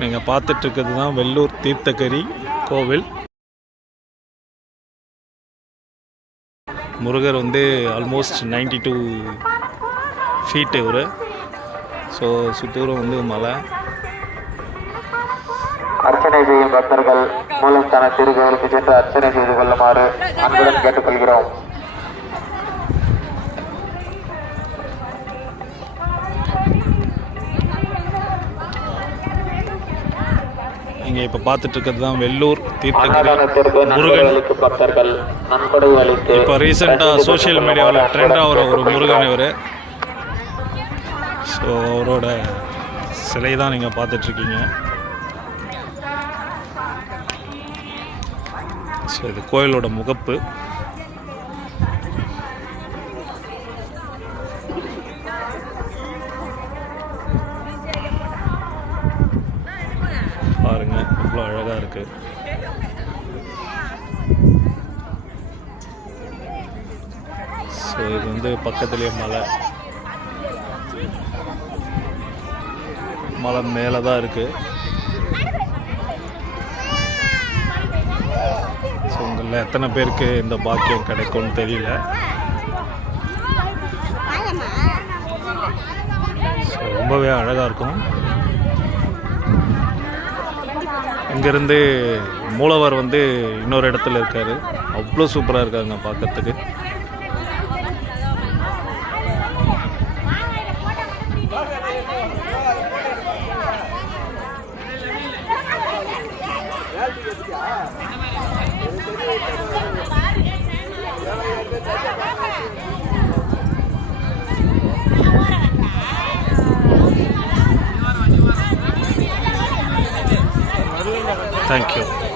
நீங்கள் பார்த்துட்ருக்கிறது தான் வெள்ளூர் தீர்த்தக்கரி கோவில். முருகர் வந்து ஆல்மோஸ்ட் 92 டூ ஃபீட் இவர். ஸோ சுத்தூரம் வந்து மலை. அர்ச்சனை செய்யும் பக்தர்கள் மூலஸ்தான திருக்கோவிலுக்கு சென்று அர்ச்சனை செய்து கொள்ளுமாறு அன்புடன் கேட்டுக்கொள்கிறோம். இங்கே இப்போ பார்த்துட்ருக்கிறது தான் வெள்ளூர் நன்கொடை முருகன் இப்போ ரீசெண்டாக சோஷியல் மீடியாவில் ட்ரெண்ட் ஆகிற ஒரு முருகன் இவர். ஸோ அவரோட சிலை தான் நீங்கள் பார்த்துட்ருக்கீங்க ஸோ இது கோயிலோட முகப்பு. அவ்வளோ அழகாக இருக்குது ஸோ இது வந்து பக்கத்துலேயே மலை. மலை மேலே தான் இருக்குது ஸோ உங்களில் எத்தனை பேருக்கு இந்த பாக்கியம் கிடைக்கும்னு தெரியல. ஸோ ரொம்பவே அழகாக இருக்கும். இங்கேருந்து மூலவர் வந்து இன்னொரு இடத்துல இருக்கார். அவ்வளோ சூப்பராக இருக்காங்க பார்க்கறதுக்கு. Thank you.